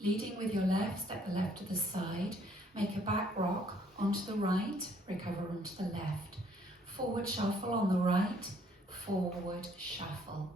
Leading with your left, step the left to the side, make a back rock onto the right, recover onto the left. Forward shuffle on the right, forward shuffle.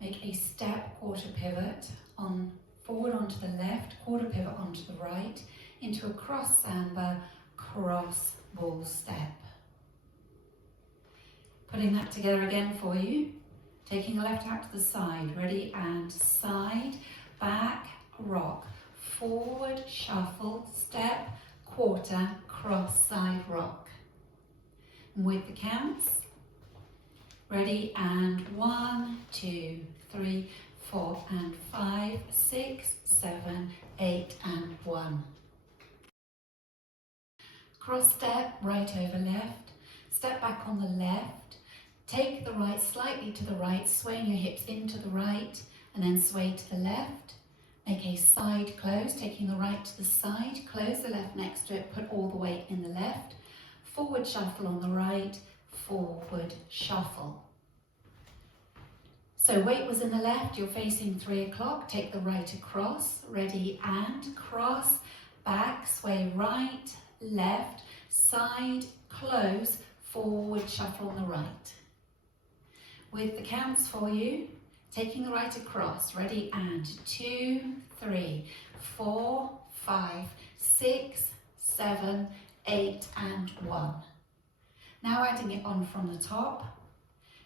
Make a step quarter pivot on forward onto the left, quarter pivot onto the right, into a cross samba, cross ball step. Putting that together again for you. Taking the left out to the side, ready, and side, back, rock, forward, shuffle, step, quarter, cross, side, rock. And with the counts, ready, and 1, 2, 3, 4, and 5, 6, 7, 8, and 1. Cross step, right over left, step back on the left, take the right slightly to the right, swaying your hips into the right, and then sway to the left. Make a side close, taking the right to the side, close the left next to it, put all the weight in the left. Forward shuffle on the right, forward shuffle. So weight was in the left, you're facing 3 o'clock, take the right across, ready, and cross, back, sway right, left, side, close, forward shuffle on the right. With the counts for you, taking the right across, ready, and 2, 3, 4, 5, 6, 7, 8, and 1. Now adding it on from the top,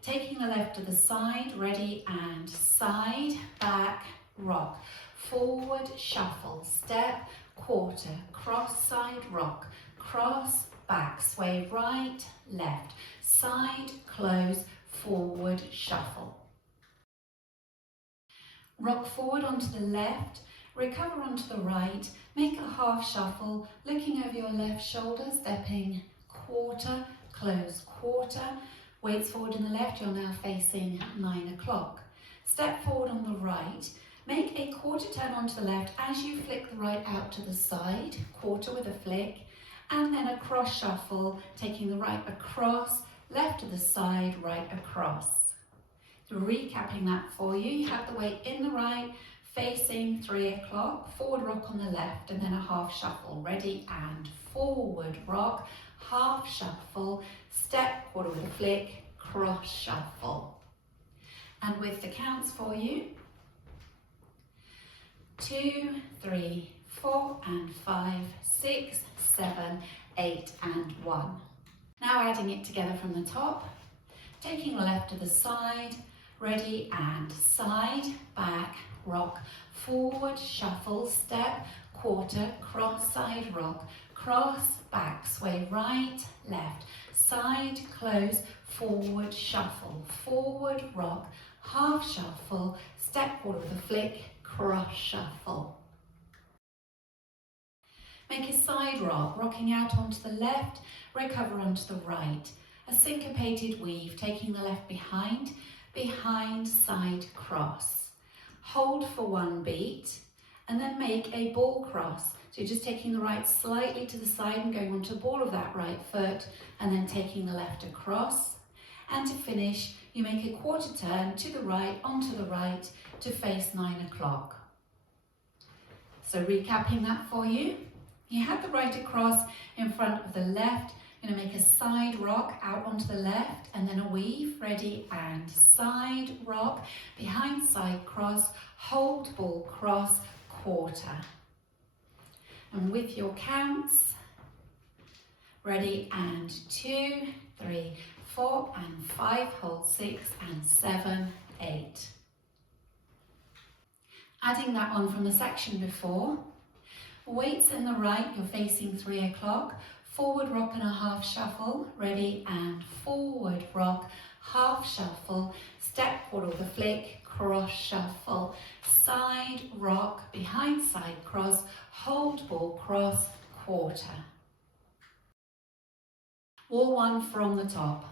taking the left to the side, ready, and side, back, rock, forward, shuffle, step, quarter, cross, side, rock, cross, back, sway right, left, side, close, forward, shuffle. Rock forward onto the left, recover onto the right, make a half shuffle, looking over your left shoulder, stepping quarter, close quarter, weights forward in the left, you're now facing 9 o'clock. Step forward on the right, make a quarter turn onto the left as you flick the right out to the side, quarter with a flick, and then a cross shuffle, taking the right across, left to the side, right across. So recapping that for you, you have the weight in the right, facing 3 o'clock, forward rock on the left, and then a half shuffle, ready, and forward rock, half shuffle, step, quarter with a flick, cross shuffle. And with the counts for you, 2, 3, 4, and 5, 6, 7, 8, and 1. Now adding it together from the top, taking the left to the side, ready, and side, back, rock, forward, shuffle, step, quarter, cross, side, rock, cross, back, sway right, left, side, close, forward, shuffle, forward, rock, half shuffle, step, quarter with a flick, cross shuffle. Make a side rock, rocking out onto the left, recover onto the right. A syncopated weave, taking the left behind, side, cross. Hold for 1 beat, and then make a ball cross. So you're just taking the right slightly to the side and going onto the ball of that right foot, and then taking the left across. And to finish, you make a quarter turn to the right, onto the right, to face 9 o'clock. So recapping that for you. You have the right across in front of the left. You're going to make a side rock out onto the left and then a weave, ready, and side rock, behind side cross, hold ball cross, quarter. And with your counts, ready, and 2, 3, 4, and 5, hold 6, and 7, 8. Adding that on from the section before, weights in the right, you're facing 3 o'clock, forward rock and a half shuffle, ready, and forward rock, half shuffle, step, quarter with a flick, cross shuffle, side rock, behind side cross, hold ball cross, quarter. Wall 1 from the top.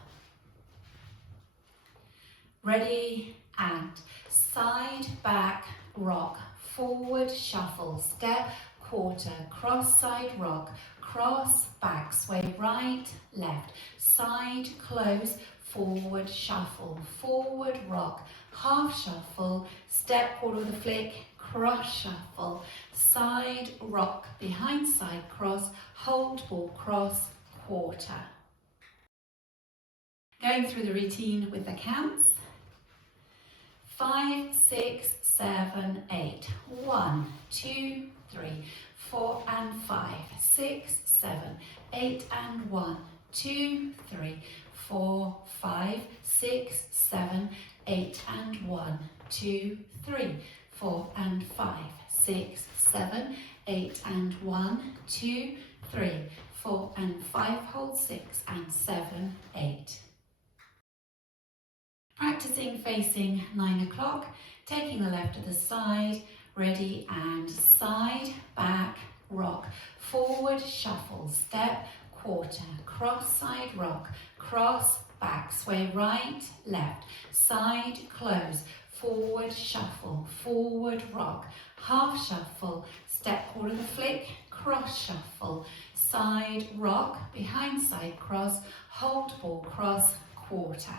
Ready, and side, back, rock, forward, shuffle, step, quarter, cross, side, rock, cross, back, sway right, left, side, close, forward, shuffle, forward, rock, half shuffle, step, quarter with a flick, cross shuffle, side rock, behind side cross, hold ball cross, quarter. Going through the routine with the counts. 5, 6, 7, 8. 1, 2, 3, 4 and 5. 6, 7, 8 and 1, 2, 3, 4, 5, 6, 7, 8 and 1, 2, 3, 4 and 5, 6, 7, 8 and 1, 2, 3, 4 and 5, hold 6 and 7, 8. Practicing facing 9 o'clock, taking the left to the side, ready and side, back, rock, forward, shuffle, step, quarter, cross, side, rock, cross, back, sway right, left, side, close, forward, shuffle, forward, rock, half shuffle, step, quarter, the flick, cross, shuffle, side, rock, behind side, cross, hold ball, cross, quarter.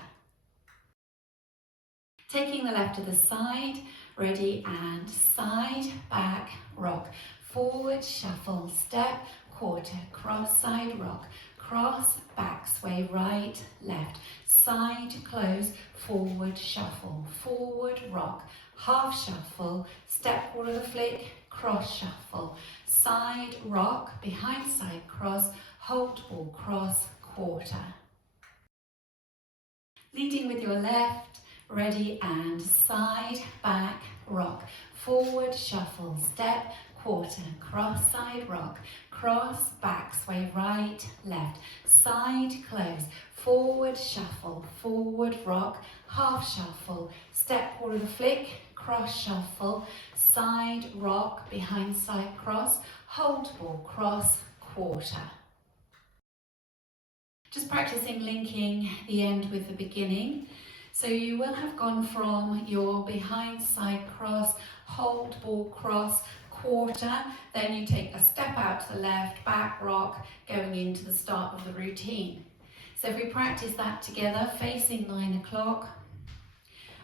Taking the left to the side, ready and side, back, rock, forward, shuffle, step, quarter, cross, side, rock, cross, back, sway right, left, side, close, forward, shuffle, forward, rock, half shuffle, step, quarter, the flick, cross, shuffle, side, rock, behind side, cross, hold ball, cross, quarter. Leading with your left, ready and side, back, rock, forward, shuffle, step, quarter, cross, side, rock, cross, back, sway right, left, side, close, forward, shuffle, forward, rock, half shuffle, step, quarter, the flick, cross, shuffle, side, rock, behind side, cross, hold ball, cross, quarter. Just practicing linking the end with the beginning. So you will have gone from your behind side cross, hold ball cross, quarter, then you take a step out to the left, back rock, going into the start of the routine. So if we practice that together, facing 9 o'clock,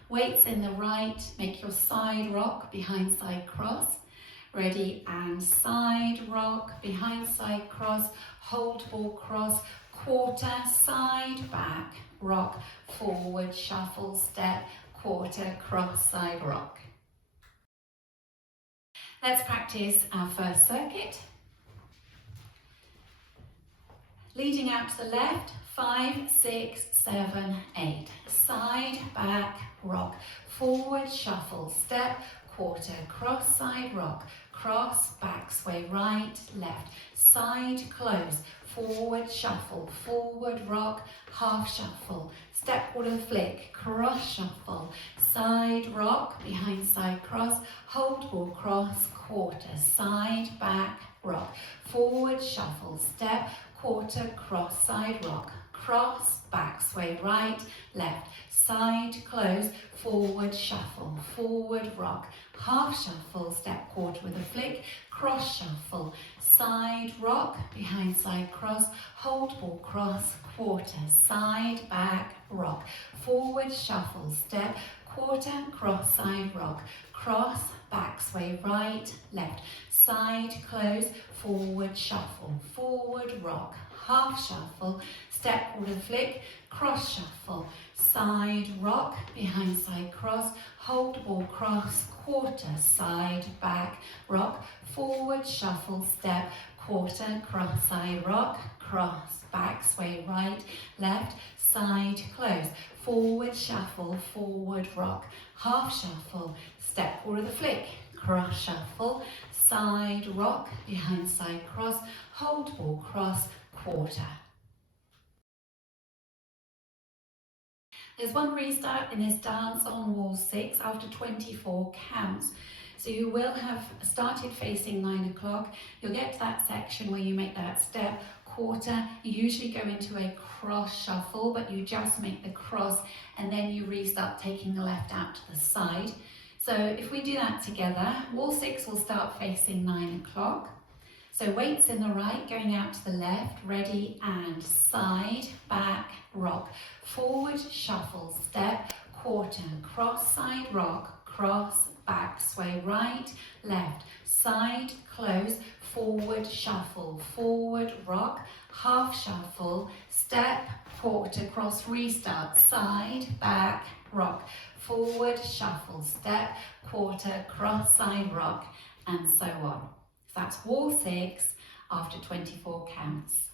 weights in the right, make your side rock, behind side cross, ready and side rock, behind side cross, hold ball cross, quarter, side, back, rock, forward, shuffle, step, quarter, cross, side, rock. Let's practice our first circuit. Leading out to the left, 5, 6, 7, 8. Side, back, rock, forward, shuffle, step, quarter, cross, side, rock, cross, back, sway right, left, side, close, forward, shuffle, forward, rock, half shuffle, step, quarter, flick, cross, shuffle, side, rock, behind side, cross, hold ball, cross, quarter, side, back, rock, forward, shuffle, step, quarter, cross, side, rock, cross, back, sway right, left, side, close, forward, shuffle, forward, rock, half shuffle, step, quarter with a flick, cross, shuffle, side, rock, behind side, cross, hold ball, cross, quarter, side, back, rock, forward, shuffle, step, quarter, cross, side, rock, cross, back, sway right, left, side, close, forward, shuffle, forward, rock, half shuffle, step, quarter, flick, cross, shuffle, side, rock, behind side, cross, hold ball, cross, quarter, side, back, rock, forward, shuffle, step, quarter, cross, side, rock, cross, back, sway right, left, side, close, forward, shuffle, forward, rock, half shuffle, step, quarter, the flick, cross, shuffle, side, rock, behind side, cross, hold ball, cross, quarter. There's one restart in this dance on wall 6 after 24 counts. So you will have started facing 9 o'clock. You'll get to that section where you make that step, quarter. You usually go into a cross shuffle, but you just make the cross and then you restart taking the left out to the side. So if we do that together, wall 6 will start facing 9 o'clock. So weights in the right, going out to the left, ready and side, back, rock, forward, shuffle, step, quarter, cross, side, rock, cross, back, sway right, left, side, close, forward, shuffle, forward, rock, half shuffle, step, quarter, cross, restart, side, back, rock, forward, shuffle, step, quarter, cross, side, rock, and so on. So that's wall 6 after 24 counts.